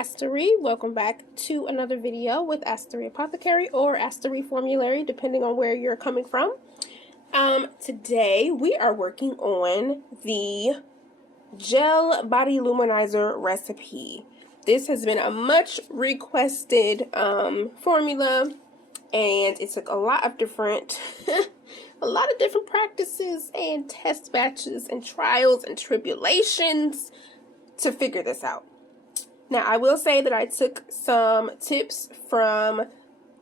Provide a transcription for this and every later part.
Astarie. Welcome back to another video with Astarie Apothecary or Astarie Formulary, depending on where you're coming from. Today we are working on the Gel Body Luminizer recipe. This has been a much requested formula, and it took a lot of different practices and test batches and trials and tribulations to figure this out. Now, I will say that I took some tips from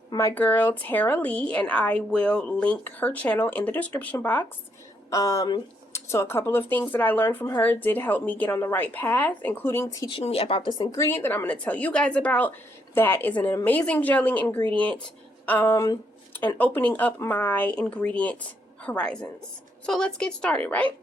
my girl Tara Lee, and I will link her channel in the description box. So a couple of things that I learned from her did help me get on the right path, including teaching me about this ingredient that I'm going to tell you guys about. That is an amazing gelling ingredient, and opening up my ingredient horizons. So let's get started, right?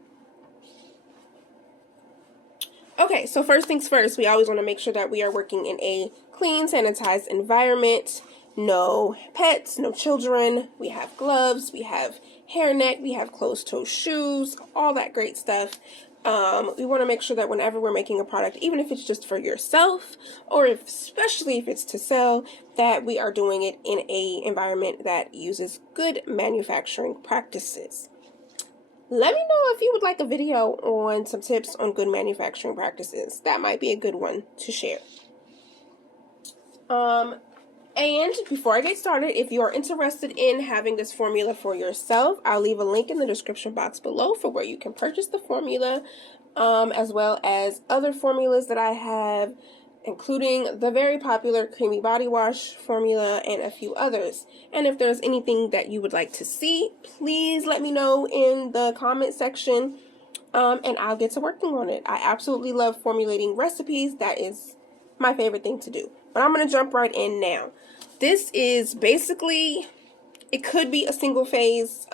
Okay, so first things first, we always want to make sure that we are working in a clean, sanitized environment. No pets, no children. We have gloves, we have hairnet, we have closed-toe shoes, all that great stuff. We want to make sure that whenever we're making a product, even if it's just for yourself, or especially if it's to sell, that we are doing it in an environment that uses good manufacturing practices. Let me know if you would like a video on some tips on good manufacturing practices. That might be a good one to share. And before I get started, if you are interested in having this formula for yourself, I'll leave a link in the description box below for where you can purchase the formula, as well as other formulas that I have, including the very popular creamy body wash formula and a few others. And if there's anything that you would like to see, please let me know in the comment section, and I'll get to working on it. I absolutely love formulating recipes. That is my favorite thing to do. But I'm going to jump right in now. This is basically, it could be a single phase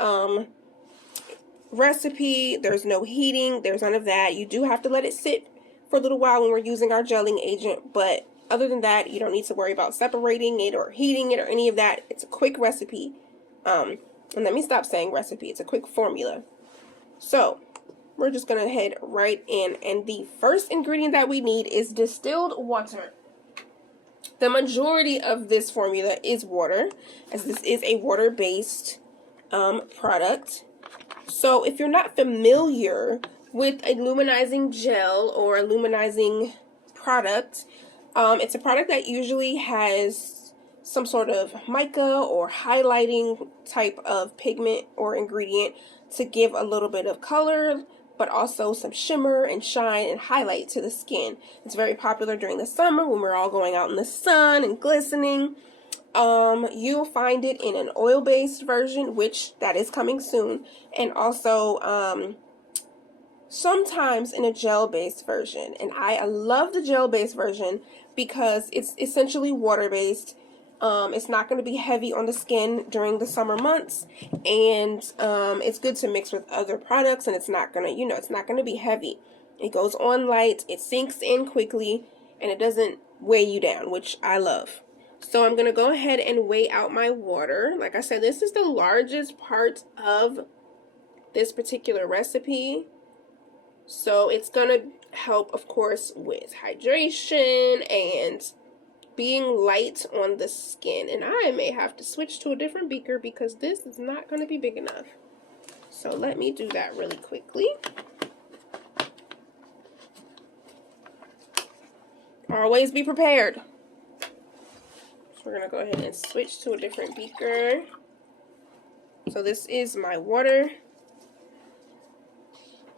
recipe. There's no heating. There's none of that. You do have to let it sit for a little while when we're using our gelling agent, but other than that, you don't need to worry about separating it or heating it or any of that. It's a quick recipe. And let me stop saying recipe. It's a quick formula. So we're just gonna head right in, and the first ingredient that we need is distilled water. The majority of this formula is water, as this is a water-based product. So if you're not familiar with a luminizing gel or a luminizing product, it's a product that usually has some sort of mica or highlighting type of pigment or ingredient to give a little bit of color, but also some shimmer and shine and highlight to the skin. It's very popular during the summer when we're all going out in the sun and glistening. You'll find it in an oil-based version, which that is coming soon, and also sometimes in a gel-based version. And I love the gel-based version because it's essentially water-based. It's not going to be heavy on the skin during the summer months, and it's good to mix with other products, and it's not going to, it's not going to be heavy. It goes on light, it sinks in quickly, and it doesn't weigh you down, which I love. So I'm going to go ahead and weigh out my water. Like I said, this is the largest part of this particular recipe. So it's going to help, of course, with hydration and being light on the skin. And I may have to switch to a different beaker because this is not going to be big enough. So let me do that really quickly. Always be prepared. So we're going to go ahead and switch to a different beaker. So this is my water.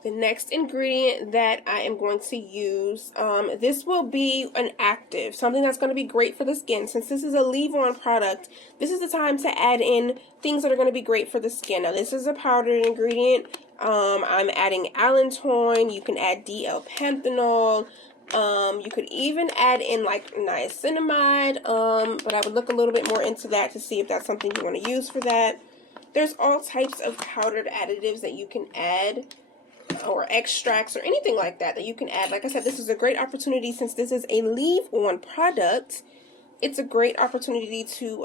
The next ingredient that I am going to use, this will be an active, something that's going to be great for the skin. Since this is a leave-on product, this is the time to add in things that are going to be great for the skin. Now, this is a powdered ingredient. I'm adding allantoin. You can add D-L-panthenol. You could even add in like niacinamide, but I would look a little bit more into that to see if that's something you want to use for that. There's all types of powdered additives that you can add, or extracts or anything like that that you can add. Like I said, this is a great opportunity since this is a leave-on product. It's a great opportunity to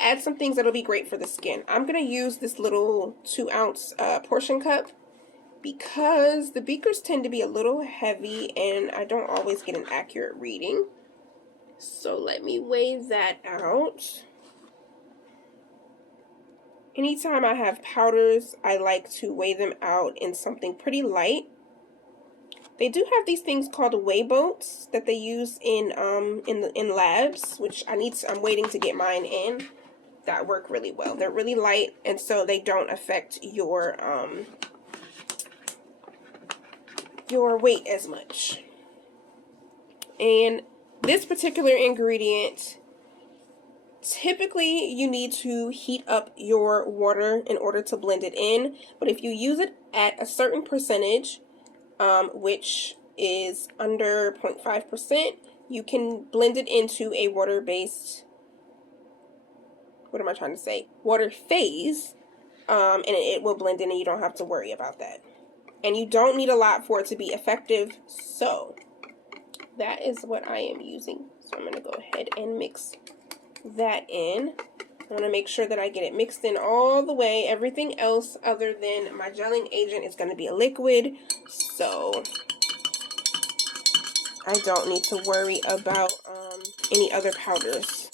add some things that'll be great for the skin. I'm going to use this little 2-ounce portion cup, because the beakers tend to be a little heavy and I don't always get an accurate reading. So let me weigh that out. Anytime I have powders, I like to weigh them out in something pretty light. They do have these things called weigh boats that they use in labs, which I'm waiting to get mine in. That work really well. They're really light, and so they don't affect your weight as much. And this particular ingredient, typically you need to heat up your water in order to blend it in, but if you use it at a certain percentage, which is under 0.5%, you can blend it into a water-based, water phase, and it will blend in and you don't have to worry about that. And you don't need a lot for it to be effective, so that is what I am using. So I'm going to go ahead and mix that in. I want to make sure that I get it mixed in all the way. Everything else other than my gelling agent is going to be a liquid, so I don't need to worry about any other powders.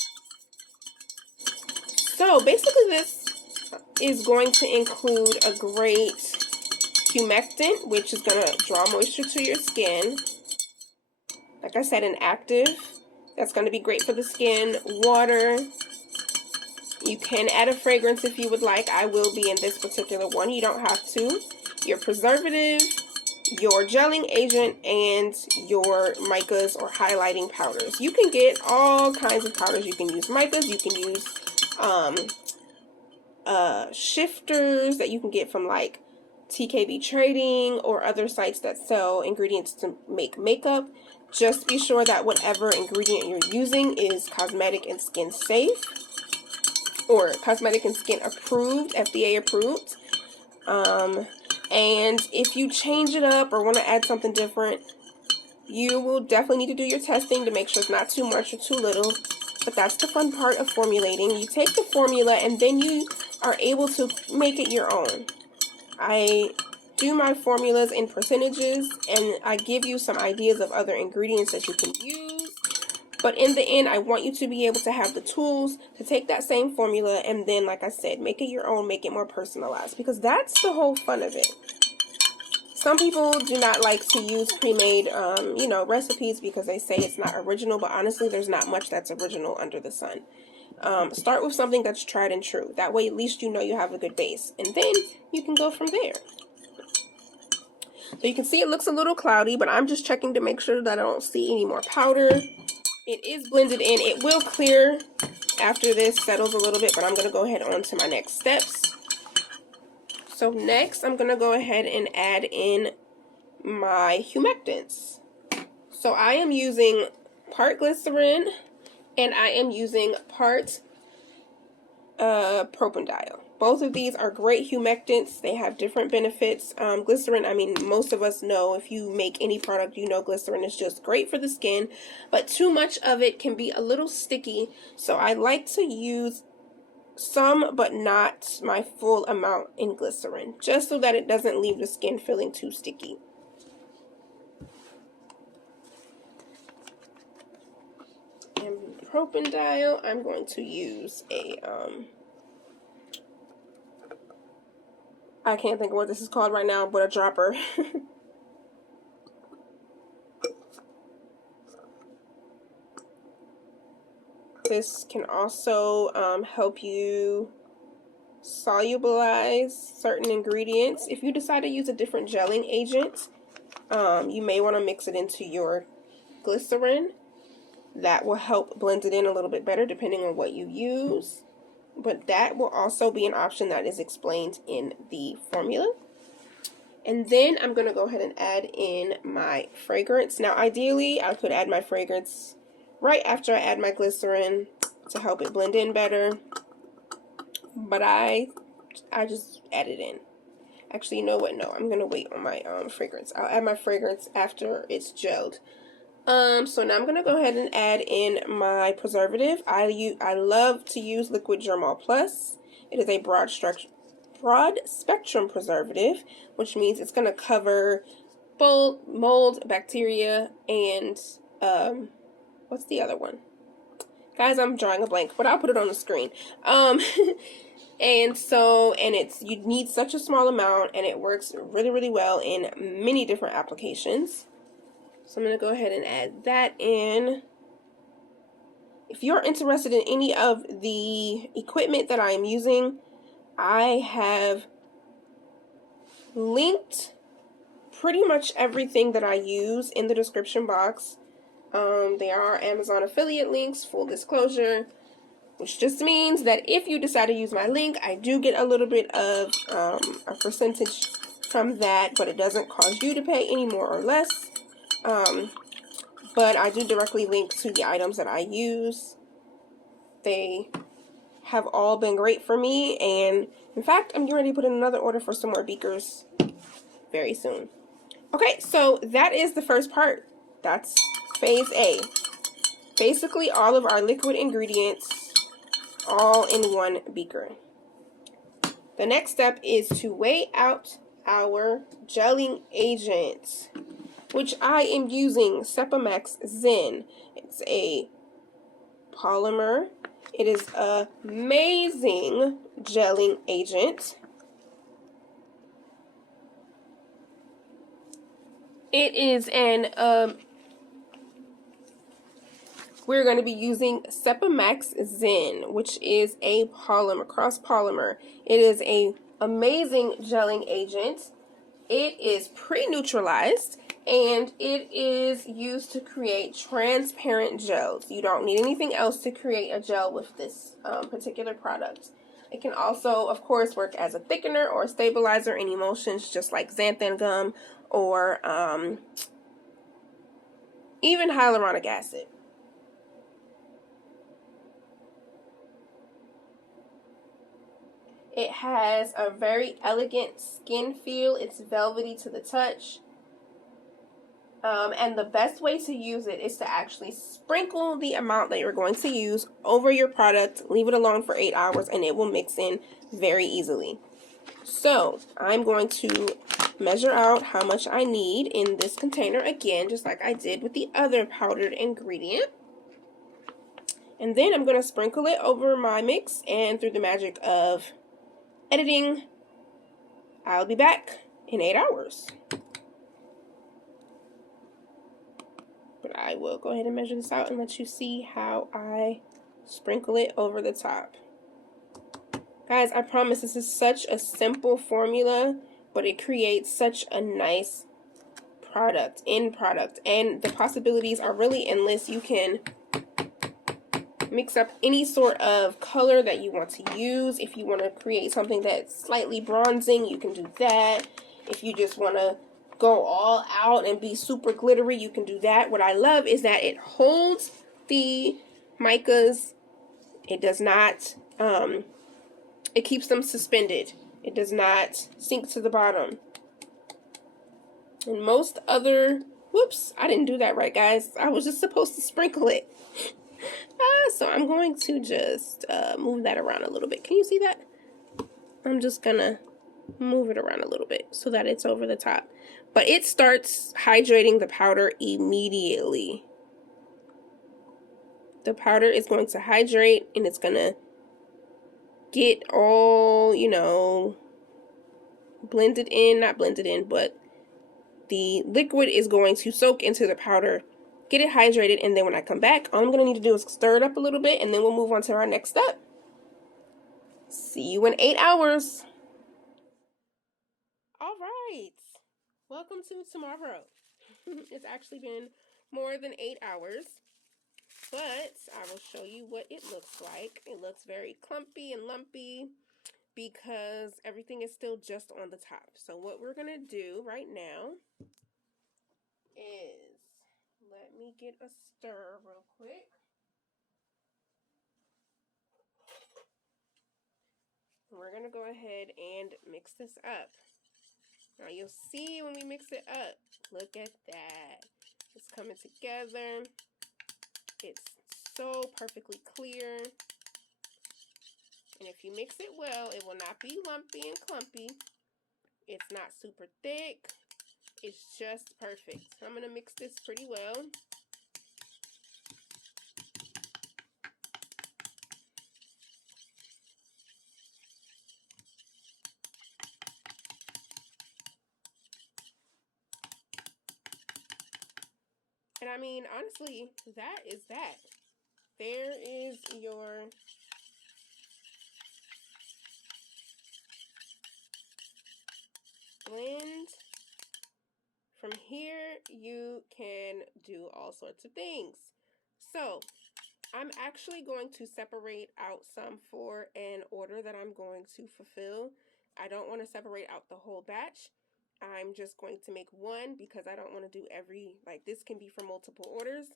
So basically this is going to include a great humectant, which is going to draw moisture to your skin. Like I said, an active, that's going to be great for the skin. Water. You can add a fragrance if you would like. I will be in this particular one. You don't have to. Your preservative, your gelling agent, and your micas or highlighting powders. You can get all kinds of powders. You can use micas. You can use shifters that you can get from like TKB Trading or other sites that sell ingredients to make makeup. Just be sure that whatever ingredient you're using is cosmetic and skin safe, or cosmetic and skin approved, FDA approved. And if you change it up or want to add something different, you will definitely need to do your testing to make sure it's not too much or too little. But that's the fun part of formulating. You take the formula and then you are able to make it your own. I do my formulas in percentages and I give you some ideas of other ingredients that you can use. But in the end, I want you to be able to have the tools to take that same formula and then, like I said, make it your own, make it more personalized, because that's the whole fun of it. Some people do not like to use pre-made, recipes because they say it's not original, but honestly, there's not much that's original under the sun. Start with something that's tried and true. That way, at least you know you have a good base, and then you can go from there. So you can see it looks a little cloudy, but I'm just checking to make sure that I don't see any more powder. It is blended in. It will clear after this settles a little bit, but I'm going to go ahead on to my next steps. So next, I'm going to go ahead and add in my humectants. So I am using part glycerin and I am using part propanediol. Both of these are great humectants. They have different benefits. Glycerin, I mean, most of us know, if you make any product, you know glycerin is just great for the skin, but too much of it can be a little sticky. So I like to use some, but not my full amount in glycerin, just so that it doesn't leave the skin feeling too sticky. And propanediol, I'm going to use a I can't think of what this is called right now, but a dropper. This can also help you solubilize certain ingredients. If you decide to use a different gelling agent, you may want to mix it into your glycerin. That will help blend it in a little bit better depending on what you use. But that will also be an option that is explained in the formula. And then I'm going to go ahead and add in my fragrance. Now ideally I could add my fragrance right after I add my glycerin to help it blend in better. But I just add it in. Actually, you know what? No, I'm going to wait on my fragrance. I'll add my fragrance after it's gelled. So now I'm going to go ahead and add in my preservative. I love to use Liquid Germall Plus. It is a broad broad spectrum preservative, which means it's going to cover mold, bacteria, and what's the other one? Guys, I'm drawing a blank, but I'll put it on the screen. And you need such a small amount, and it works really, really well in many different applications. So I'm going to go ahead and add that in. If you're interested in any of the equipment that I am using, I have linked pretty much everything that I use in the description box. There are Amazon affiliate links, full disclosure, which just means that if you decide to use my link, I do get a little bit of a percentage from that, but it doesn't cause you to pay any more or less. But I do directly link to the items that I use. They have all been great for me, and in fact, I'm getting ready to put in another order for some more beakers very soon. Okay, so that is the first part. That's phase A. Basically, all of our liquid ingredients all in one beaker. The next step is to weigh out our gelling agent, which I am using Sepamax Zen. It's a polymer. It is an amazing gelling agent. It is we're going to be using Sepamax Zen, which is a polymer, cross polymer. It is an amazing gelling agent. It is pre-neutralized, and it is used to create transparent gels. You don't need anything else to create a gel with this particular product. It can also, of course, work as a thickener or a stabilizer in emulsions, just like xanthan gum or even hyaluronic acid. It has a very elegant skin feel. It's velvety to the touch. And the best way to use it is to actually sprinkle the amount that you're going to use over your product. Leave it alone for 8 hours and it will mix in very easily. So I'm going to measure out how much I need in this container again, just like I did with the other powdered ingredient. And then I'm going to sprinkle it over my mix, and through the magic of editing, I'll be back in 8 hours. But I will go ahead and measure this out and let you see how I sprinkle it over the top. Guys, I promise this is such a simple formula, but it creates such a nice end product, and the possibilities are really endless. You can mix up any sort of color that you want to use. If you want to create something that's slightly bronzing, you can do that. If you just want to go all out and be super glittery, you can do that. What I love is that it holds the micas. It does not, it keeps them suspended. It does not sink to the bottom. And most other, whoops, I didn't do that right, guys. I was just supposed to sprinkle it. So I'm going to just move that around a little bit. Can you see that? I'm just gonna move it around a little bit so that it's over the top. But it starts hydrating the powder immediately. The powder is going to hydrate, and it's gonna get all, you know, blended in, not blended in, but the liquid is going to soak into the powder, get it hydrated, and then when I come back, all I'm going to need to do is stir it up a little bit, and then we'll move on to our next step. See you in 8 hours. All right. Welcome to tomorrow. It's actually been more than 8 hours, but I will show you what it looks like. It looks very clumpy and lumpy because everything is still just on the top. So what we're going to do right now is, let me get a stir real quick. We're going to go ahead and mix this up. Now you'll see when we mix it up, look at that. It's coming together. It's so perfectly clear. And if you mix it well, it will not be lumpy and clumpy. It's not super thick. It's just perfect. So I'm going to mix this pretty well. And I mean, honestly, that is that. There is your blend. From here, you can do all sorts of things. So, I'm actually going to separate out some for an order that I'm going to fulfill. I don't want to separate out the whole batch. I'm just going to make one because I don't want to do every, like this can be for multiple orders,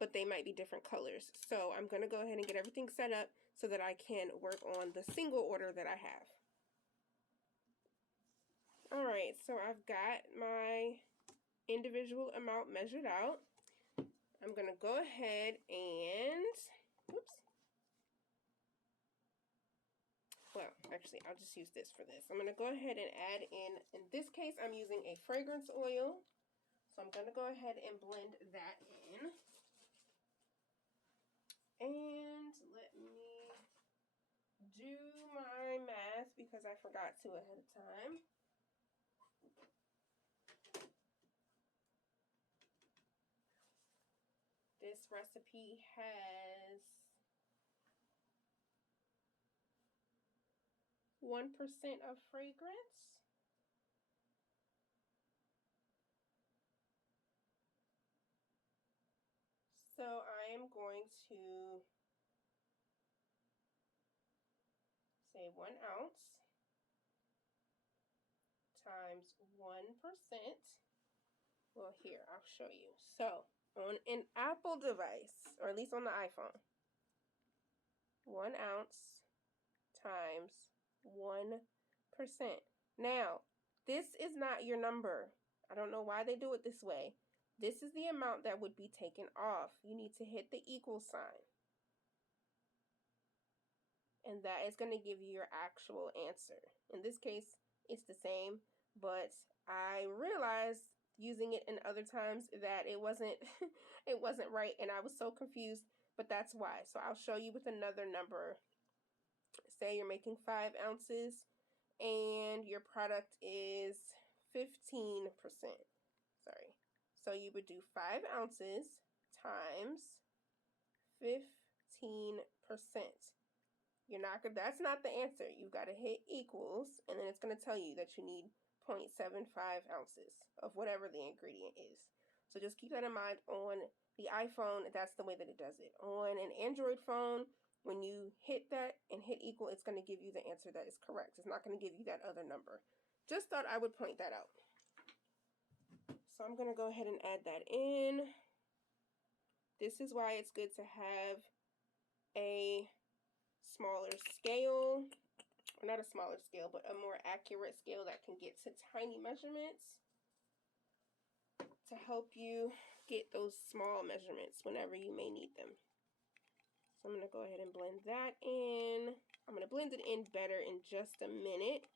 but they might be different colors. So I'm going to go ahead and get everything set up so that I can work on the single order that I have. Alright, so I've got my individual amount measured out. I'm going to go ahead and, oops. Well, actually, I'll just use this for this. I'm going to go ahead and add in this case, I'm using a fragrance oil. So I'm going to go ahead and blend that in. And let me do my math because I forgot to ahead of time. This recipe has 1% of fragrance. So I am going to say 1 ounce times 1%. Well, here, I'll show you. So on an Apple device, or at least on the iPhone, 1 ounce times 1%. Now, this is not your number. I don't know why they do it this way. This is the amount that would be taken off. You need to hit the equal sign. And that is going to give you your actual answer. In this case, it's the same, but I realized using it in other times that it wasn't it wasn't right, and I was so confused, but that's why. So I'll show you with another number. Say you're making 5 ounces and your product is 15%. Sorry. So you would do 5 ounces times 15%. You're not gonna, that's not the answer. You've got to hit equals, and then it's going to tell you that you need 0.75 ounces of whatever the ingredient is. So just keep that in mind. On the iPhone, that's the way that it does it. On an Android phone, when you hit that and hit equal, it's going to give you the answer that is correct. It's not going to give you that other number. Just thought I would point that out. So I'm going to go ahead and add that in. This is why it's good to have a smaller scale, or not a smaller scale, but a more accurate scale that can get to tiny measurements to help you get those small measurements whenever you may need them. So I'm going to go ahead and blend that in. I'm going to blend it in better in just a minute,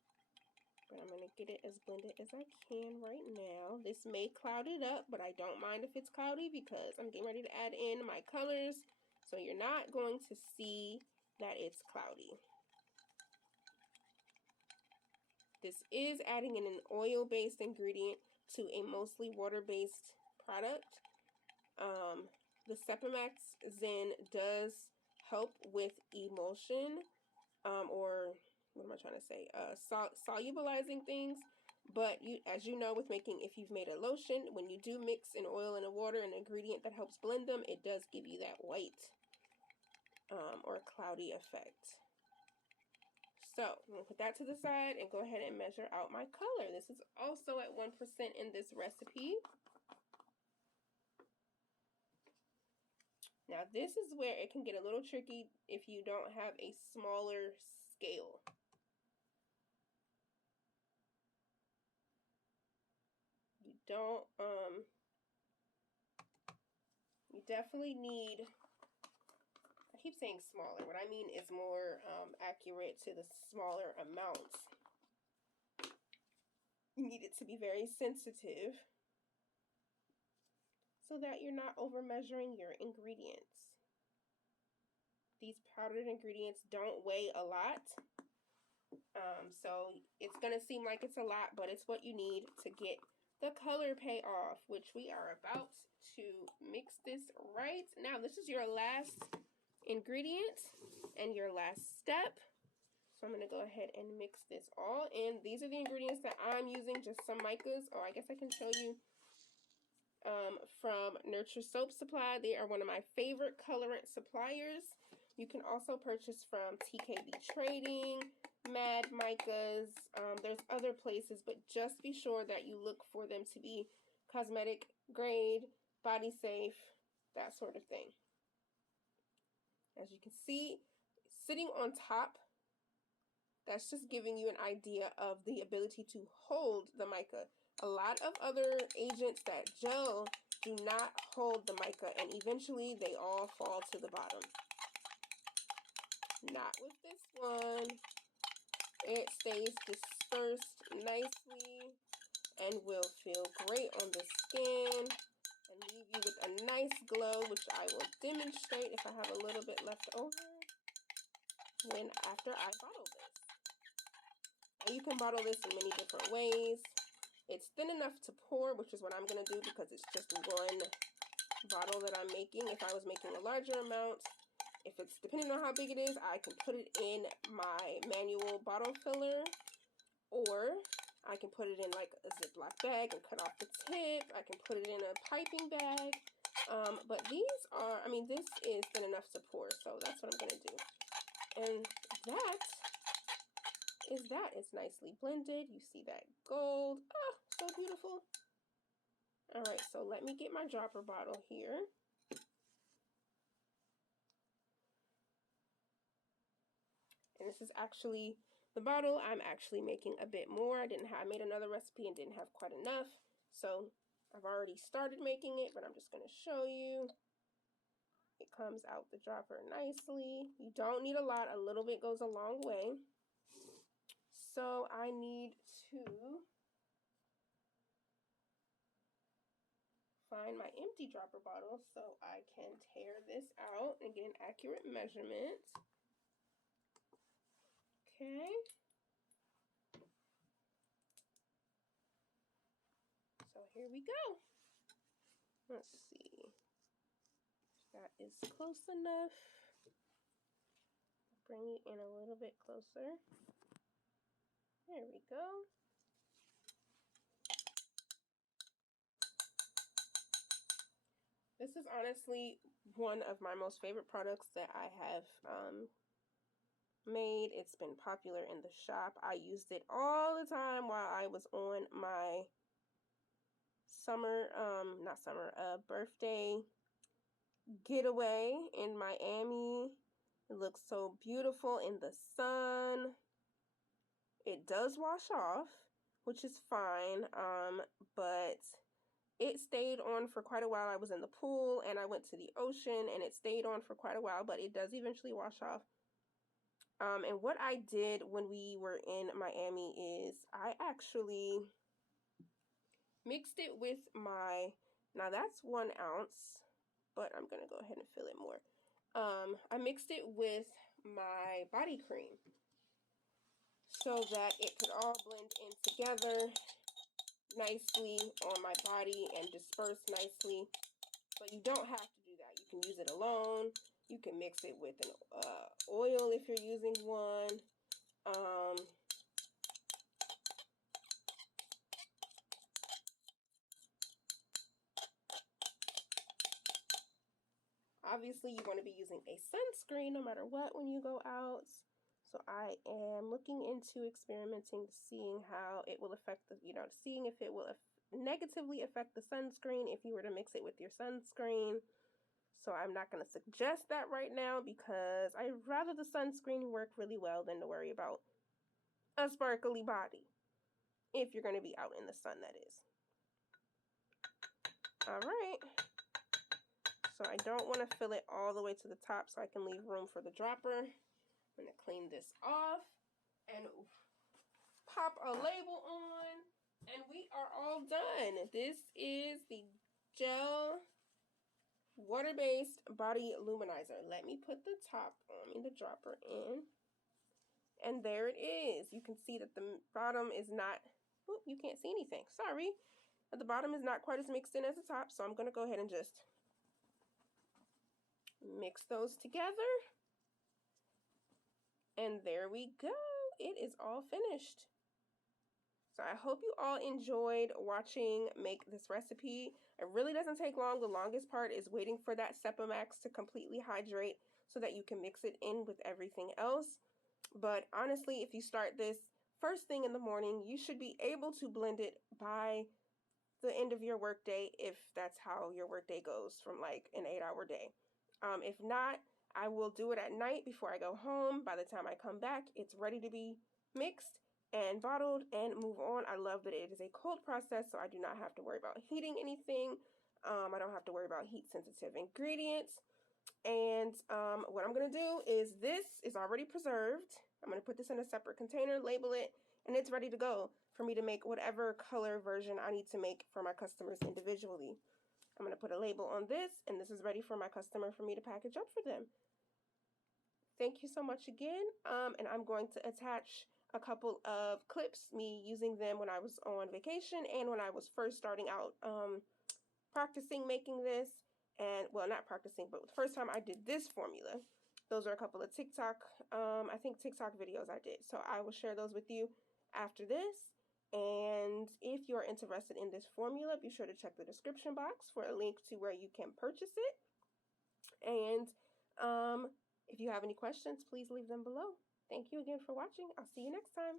but I'm going to get it as blended as I can right now. This may cloud it up, but I don't mind if it's cloudy because I'm getting ready to add in my colors, so you're not going to see that it's cloudy. This is adding in an oil-based ingredient to a mostly water-based product. The Sepamax Zen does help with emulsion, or what am I trying to say? Solubilizing things. But you, as you know, with making, if you've made a lotion, when you do mix an oil and a water, an ingredient that helps blend them, it does give you that white or cloudy effect. So I'm going to put that to the side and go ahead and measure out my color. This is also at 1% in this recipe. Now this is where it can get a little tricky if you don't have a smaller scale. You don't, you definitely need, I I keep saying smaller. What I mean is more accurate to the smaller amounts. You need it to be very sensitive so that you're not over measuring your ingredients. These powdered ingredients don't weigh a lot. So it's going to seem like it's a lot, but it's what you need to get the color payoff, which we are about to mix this right now. This is your last ingredient and your last step. So I'm going to go ahead and mix this all in. These are the ingredients that I'm using, just some micas. Oh, I guess I can show you from Nurture Soap Supply. They are one of my favorite colorant suppliers. You can also purchase from TKB Trading, Mad Micas. There's other places, but just be sure that you look for them to be cosmetic grade, body safe, that sort of thing. As you can see, sitting on top, that's just giving you an idea of the ability to hold the mica. A lot of other agents that gel do not hold the mica, and eventually they all fall to the bottom. Not with this one. It stays dispersed nicely and will feel great on the skin and leave you with a nice glow, which I will demonstrate if I have a little bit left over after I bottle this. Now you can bottle this in many different ways. It's thin enough to pour, which is what I'm going to do because it's just one bottle that I'm making. If I was making a larger amount, if it's depending on how big it is, I can put it in my manual bottle filler, or I can put it in like a Ziploc bag and cut off the tip. I can put it in a piping bag. But these are, I mean, this is thin enough to pour, so that's what I'm going to do. And that is that. It's nicely blended. You see that gold. Oh, so beautiful. All right, so let me get my dropper bottle here. And this is actually the bottle. I'm actually making a bit more. I made another recipe and didn't have quite enough. So I've already started making it, but I'm just going to show you. It comes out the dropper nicely. You don't need a lot. A little bit goes a long way. So I need to find my empty dropper bottle so I can tear this out and get an accurate measurement. Okay. So here we go. Let's see. That is close enough. Bring it in a little bit closer. There we go. This is honestly one of my most favorite products that I have made. It's been popular in the shop. I used it all the time while I was on my birthday getaway in Miami. It looks so beautiful in the sun. It does wash off, which is fine, but it stayed on for quite a while. I was in the pool and I went to the ocean and it stayed on for quite a while, but it does eventually wash off. And what I did when we were in Miami is I actually mixed it with now that's 1 ounce, but I'm going to go ahead and fill it more. I mixed it with my body cream so that it could all blend in together nicely on my body and disperse nicely. But you don't have to do that. You can use it alone. You can mix it with an oil if you're using one. Obviously, you want to be using a sunscreen no matter what when you go out. So I am looking into experimenting, seeing how it will affect the, seeing if it will negatively affect the sunscreen if you were to mix it with your sunscreen. So I'm not going to suggest that right now because I'd rather the sunscreen work really well than to worry about a sparkly body. If you're going to be out in the sun, that is. All right. So I don't want to fill it all the way to the top so I can leave room for the dropper. I'm going to clean this off and pop a label on, and we are all done. This is the gel water-based body luminizer. Let me put the top on, the dropper in. And there it is. You can see that the bottom is not, oh, you can't see anything, sorry. But the bottom is not quite as mixed in as the top, so I'm going to go ahead and just mix those together. And there we go. It is all finished. So I hope you all enjoyed watching make this recipe. It really doesn't take long. The longest part is waiting for that Sepamax to completely hydrate so that you can mix it in with everything else. But honestly, if you start this first thing in the morning, you should be able to blend it by the end of your workday if that's how your workday goes from like an 8-hour day. If not, I will do it at night before I go home. By the time I come back, it's ready to be mixed and bottled and move on. I love that it is a cold process, so I do not have to worry about heating anything. I don't have to worry about heat sensitive ingredients. And what I'm going to do is, this is already preserved. I'm going to put this in a separate container, label it, and it's ready to go for me to make whatever color version I need to make for my customers individually. I'm going to put a label on this, and this is ready for my customer for me to package up for them. Thank you so much again, and I'm going to attach a couple of clips, me using them when I was on vacation and when I was first starting out practicing making this. And, well, not practicing, but the first time I did this formula. Those are a couple of TikTok, I think TikTok videos I did. So I will share those with you after this. And if you're interested in this formula, be sure to check the description box for a link to where you can purchase it. And if you have any questions, please leave them below. Thank you again for watching. I'll see you next time.